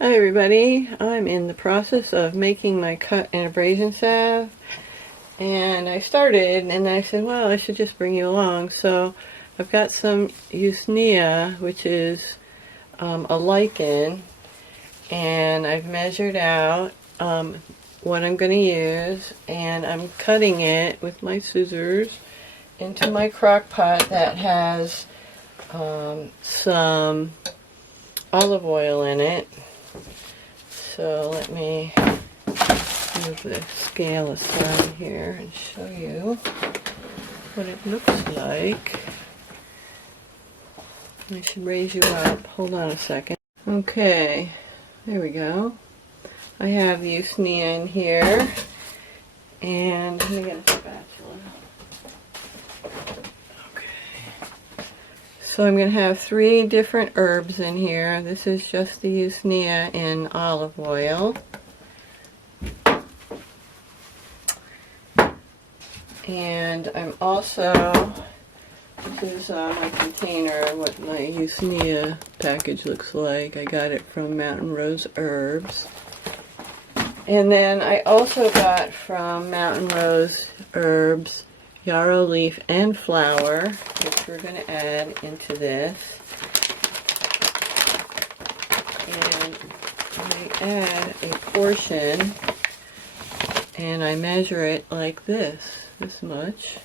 Hi everybody, I'm in the process of making my cut and abrasion salve, and I started and I said, well, I should just bring you along. So I've got some Usnea, which is a lichen, and I've measured out what I'm going to use, and I'm cutting it with my scissors into my crock pot that has some olive oil in it. So let me move the scale aside here and show you what it looks like. I should raise you up. Hold on a second. Okay, there we go. I have the Usnea in here, and let me get a spatula. Okay. So I'm going to have 3 different herbs in here. This is just the Usnea in olive oil. And I'm also, this is my container, what my Usnea package looks like. I got it from Mountain Rose Herbs. And then I also got from Mountain Rose Herbs yarrow leaf and flower, which we're going to add into this. And I add a portion, and I measure it like this much.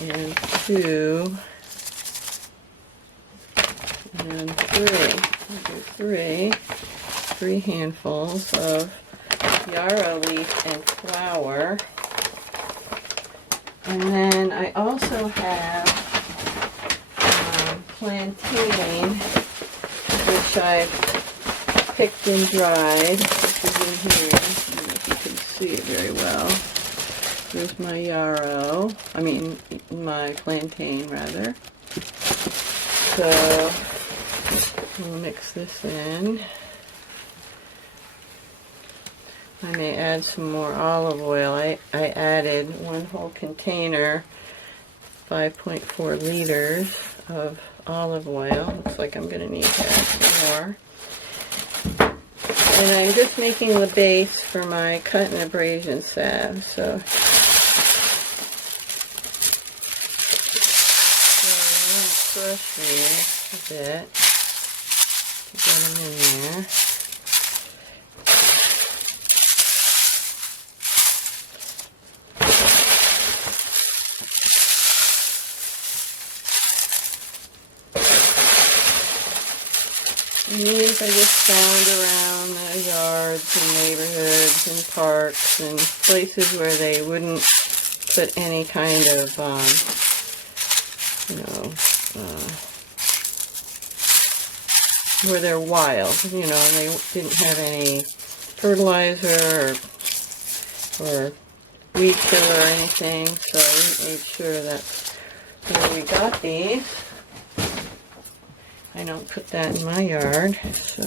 And 2, and 3. 3 handfuls of yarrow leaf and flower. And then I also have plantain, which I've picked and dried. This is in here. I don't know if you can see it very well. Here's my yarrow. My plantain, rather. So we'll mix this in. I may add some more olive oil. I added 1 whole container, 5.4 liters of olive oil. Looks like I'm going to need to add some more. And I'm just making the base for my cut and abrasion salve. So I'm going to crush these a bit to get them in there. And these I just found around the yards and neighborhoods and parks and places where they wouldn't put any kind of, where they're wild, and they didn't have any fertilizer or weed killer or anything, so I made sure that's where we got these. I don't put that in my yard, so,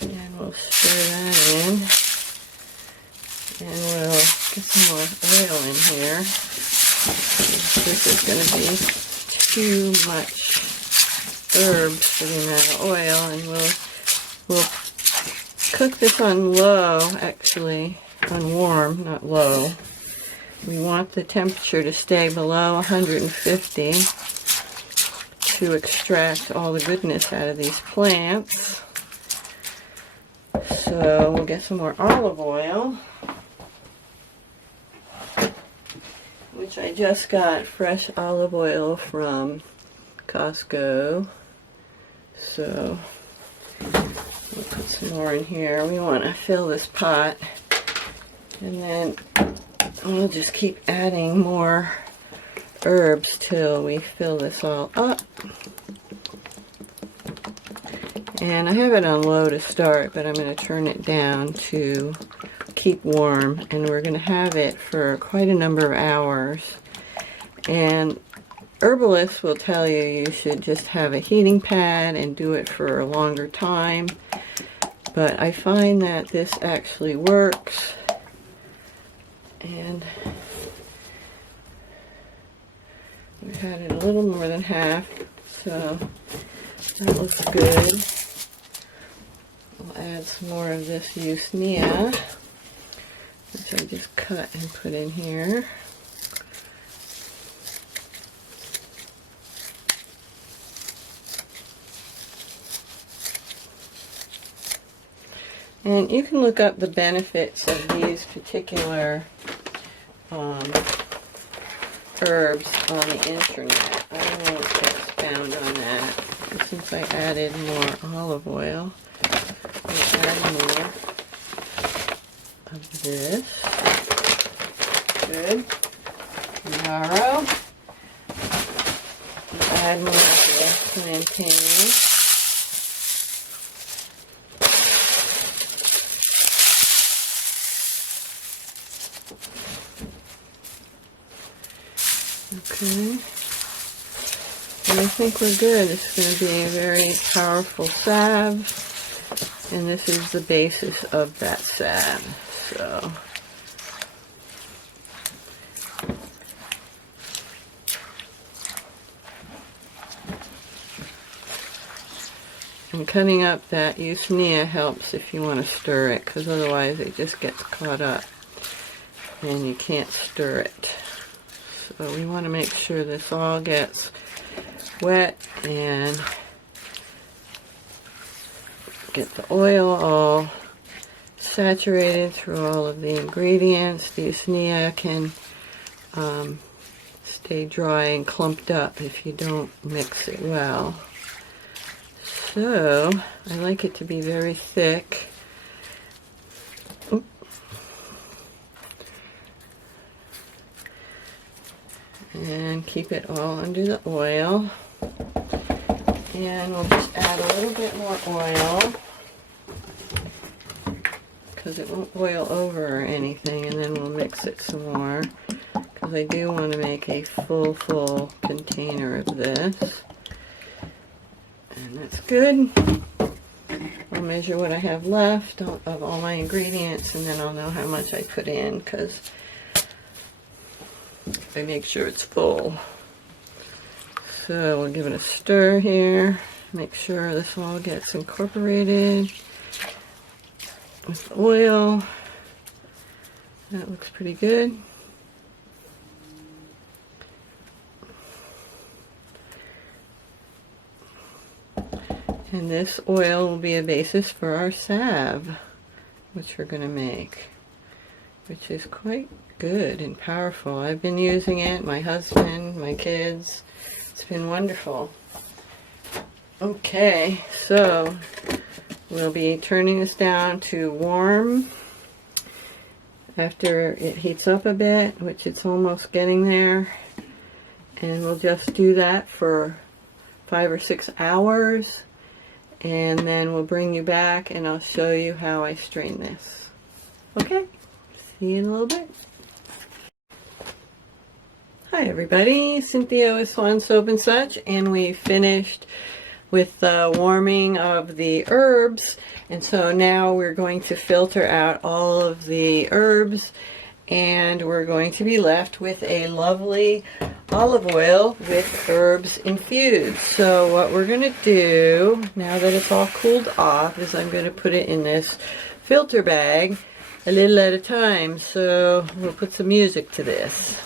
and we'll stir that in, and we'll get some more oil in here. This is going to be too much herbs for the amount of oil, and we'll cook this on low, actually, on warm, not low. We want the temperature to stay below 150. To extract all the goodness out of these plants. So we'll get some more olive oil, which I just got fresh olive oil from Costco. So we'll put some more in here. We want to fill this pot, and then we'll just keep adding more herbs till we fill this all up. And I have it on low to start, but I'm going to turn it down to keep warm, and we're going to have it for quite a number of hours. And herbalists will tell you you should just have a heating pad and do it for a longer time, but I find that this actually works. And we've had it a little more than half, so That looks good. I'll add some more of this Usnea, which I just cut and put in here. And you can look up the benefits of these particular herbs on the internet. I won't expound on that. And since I added more olive oil, I'll add more of this. Good. Yarrow. I'll add more of this plantain. Okay, and I think we're good. It's going to be a very powerful salve, and this is the basis of that salve. So, and cutting up that Usnea helps if you want to stir it, because otherwise it just gets caught up and you can't stir it. So we want to make sure this all gets wet and get the oil all saturated through all of the ingredients. The Usnea can stay dry and clumped up if you don't mix it well. So I like it to be very thick. And keep it all under the oil. And we'll just add a little bit more oil because it won't boil over or anything, and then we'll mix it some more because I do want to make a full container of this. And that's good. I'll measure what I have left of all my ingredients, and then I'll know how much I put in, because I make sure it's full. So we'll give it a stir here. Make sure this all gets incorporated with the oil. That looks pretty good. And this oil will be a basis for our salve, which we're going to make, which is quite good and powerful. I've been using it, my husband, my kids. It's been wonderful. Okay, so we'll be turning this down to warm after it heats up a bit, which it's almost getting there. And we'll just do that for 5 or 6 hours. And then we'll bring you back and I'll show you how I strain this. Okay, see you in a little bit. Hi everybody, Cynthia with Swan Soap and Such, and we finished with the warming of the herbs, and so now we're going to filter out all of the herbs, and we're going to be left with a lovely olive oil with herbs infused. So what we're going to do, now that it's all cooled off, is I'm going to put it in this filter bag a little at a time. So we'll put some music to this.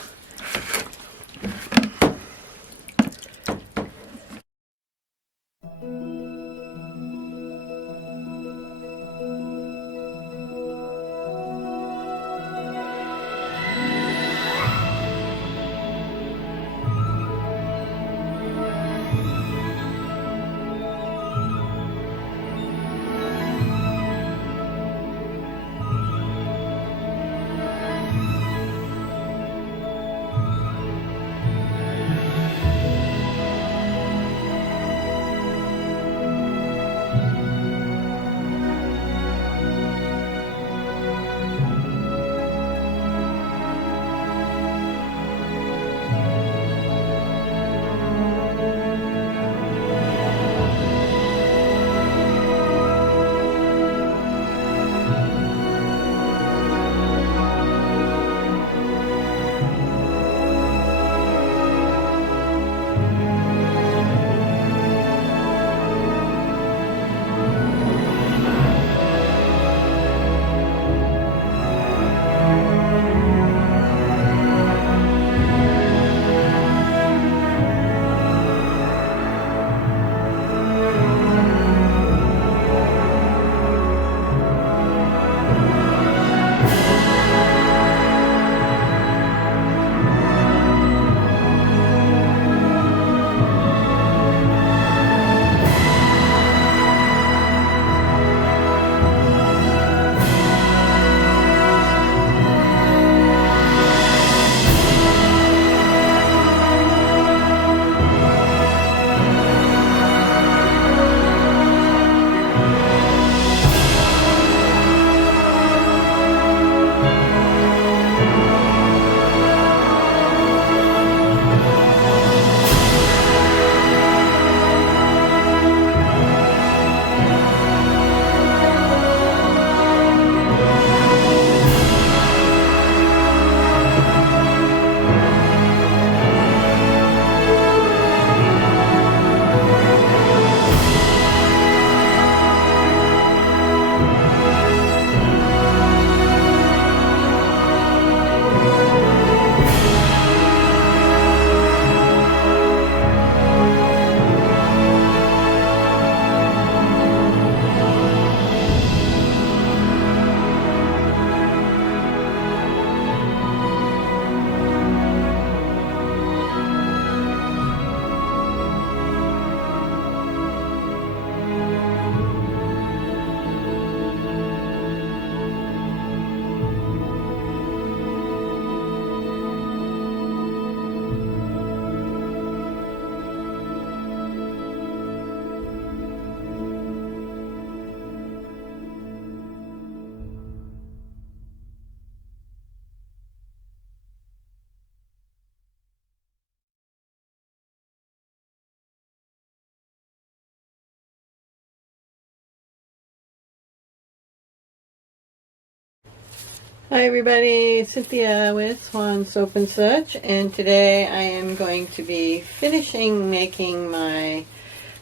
Hi everybody, it's Cynthia with Swan Soap and Such, and today I am going to be finishing making my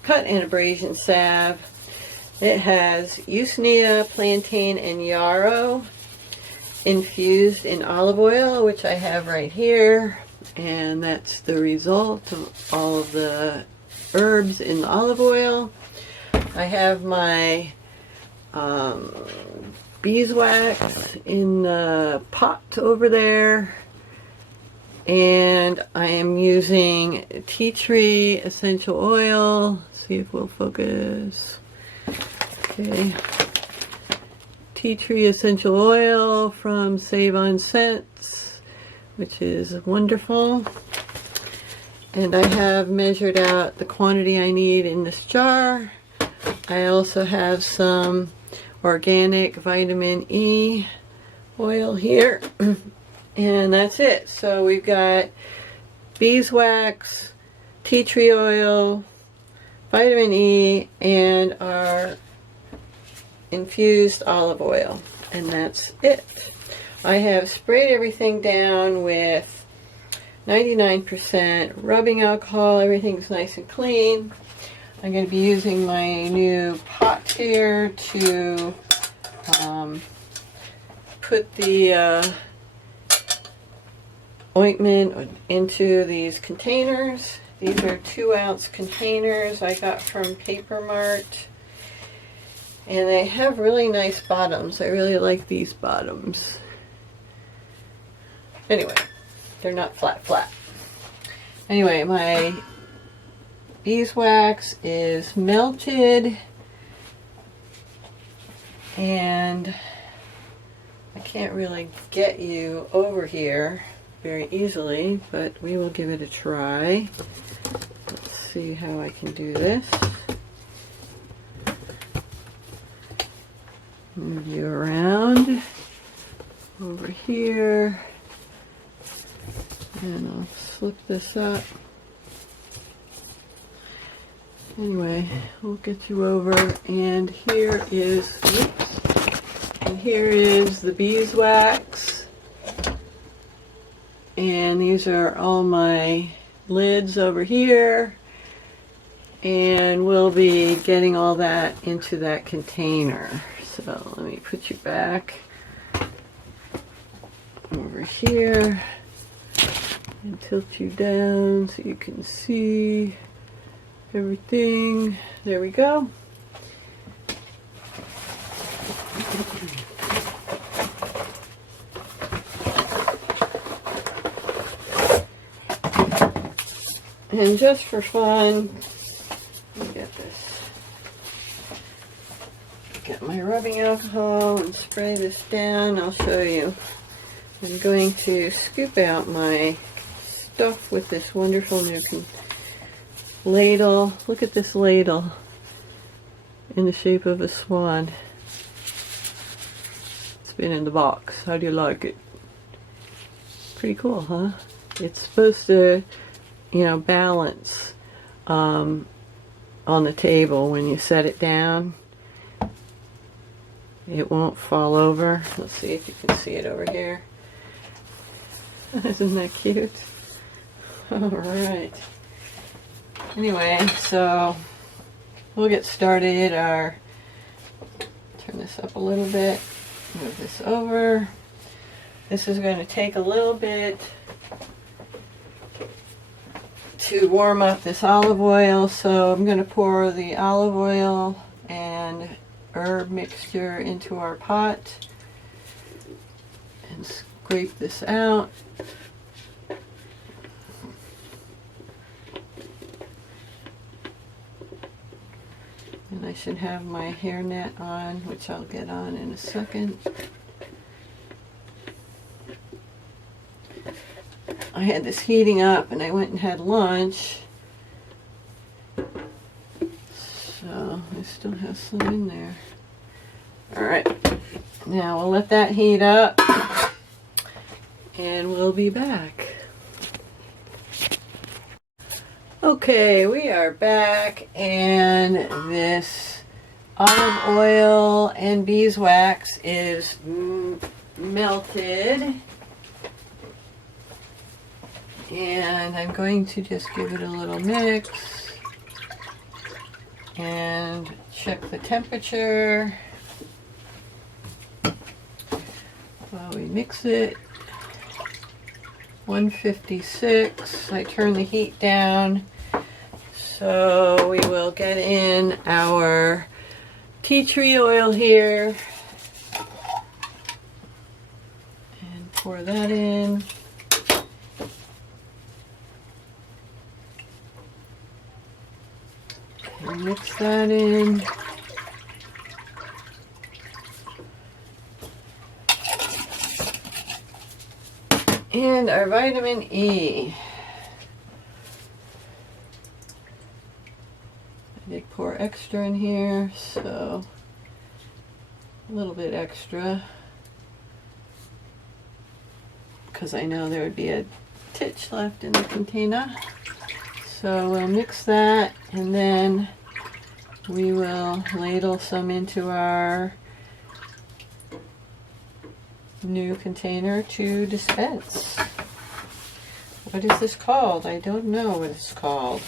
cut and abrasion salve. It has Usnea, Plantain, and Yarrow infused in olive oil, which I have right here, and that's the result of all of the herbs in the olive oil. I have my beeswax in the pot over there, and I am using tea tree essential oil. See if we'll focus. Okay, tea tree essential oil from Save on Scents, which is wonderful. And I have measured out the quantity I need in this jar. I also have some organic vitamin E oil here, and that's it. So we've got beeswax, tea tree oil, vitamin E, and our infused olive oil, and that's it. I have sprayed everything down with 99% rubbing alcohol. Everything's nice and clean. I'm going to be using my new pot here to put the ointment into these containers. These are 2-ounce containers I got from Paper Mart, and they have really nice bottoms. I really like these bottoms. Anyway, they're not flat. Anyway, my beeswax is melted, and I can't really get you over here very easily, but we will give it a try. Let's see how I can do this. Move you around over here, and I'll slip this up. Anyway, we'll get you over, and here is the beeswax, and these are all my lids over here, and we'll be getting all that into that container. So let me put you back over here and tilt you down so you can see everything. There we go. And just for fun, let me get this. Get my rubbing alcohol and spray this down. I'll show you. I'm going to scoop out my stuff with this wonderful new ladle. Look at this ladle in the shape of a swan. It's been in the box. How do you like it? Pretty cool, huh? It's supposed to, you know, balance on the table when you set it down. It won't fall over. Let's see if you can see it over here. Isn't that cute? Alright. Anyway, so we'll get started. Turn this up a little bit, move this over. This is going to take a little bit to warm up this olive oil, so I'm going to pour the olive oil and herb mixture into our pot and scrape this out. And I should have my hairnet on, which I'll get on in a second. I had this heating up and I went and had lunch. So I still have some in there. Alright, now we'll let that heat up and we'll be back. Okay, we are back, and this olive oil and beeswax is melted. And I'm going to just give it a little mix and check the temperature while we mix it. 156. I turn the heat down. So we will get in our tea tree oil here and pour that in. And mix that in. And our vitamin E. I did pour extra in here, so a little bit extra, because I know there would be a titch left in the container. So we'll mix that, and then we will ladle some into our new container to dispense. What is this called? I don't know what it's called.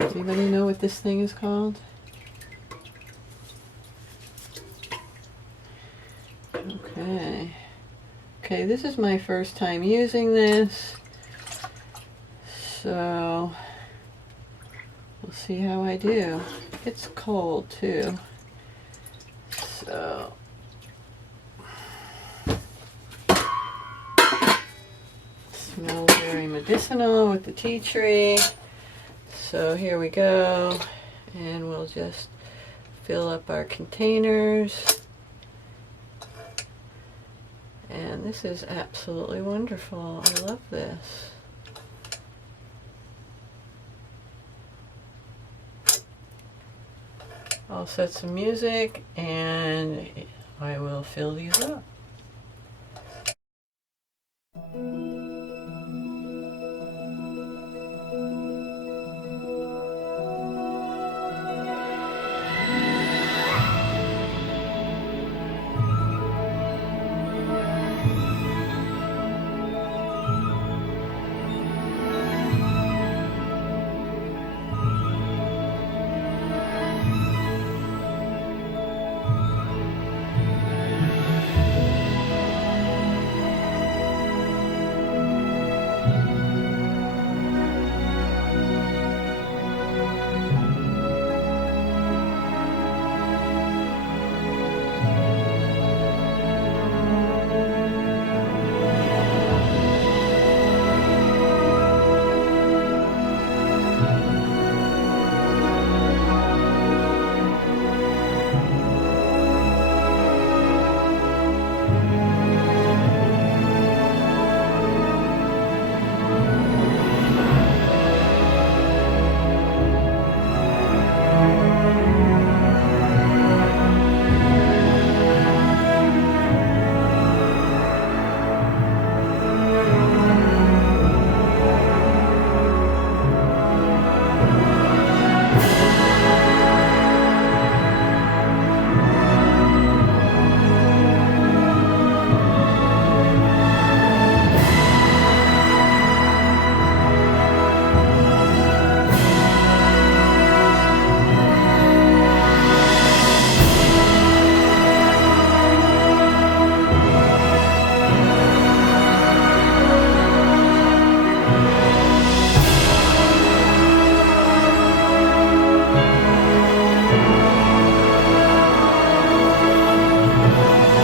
Does anybody know what this thing is called? Okay. Okay, this is my first time using this, so we'll see how I do. It's cold too, so smells very medicinal with the tea tree. So here we go, and we'll just fill up our containers. And this is absolutely wonderful. I love this. I'll set some music and I will fill these up.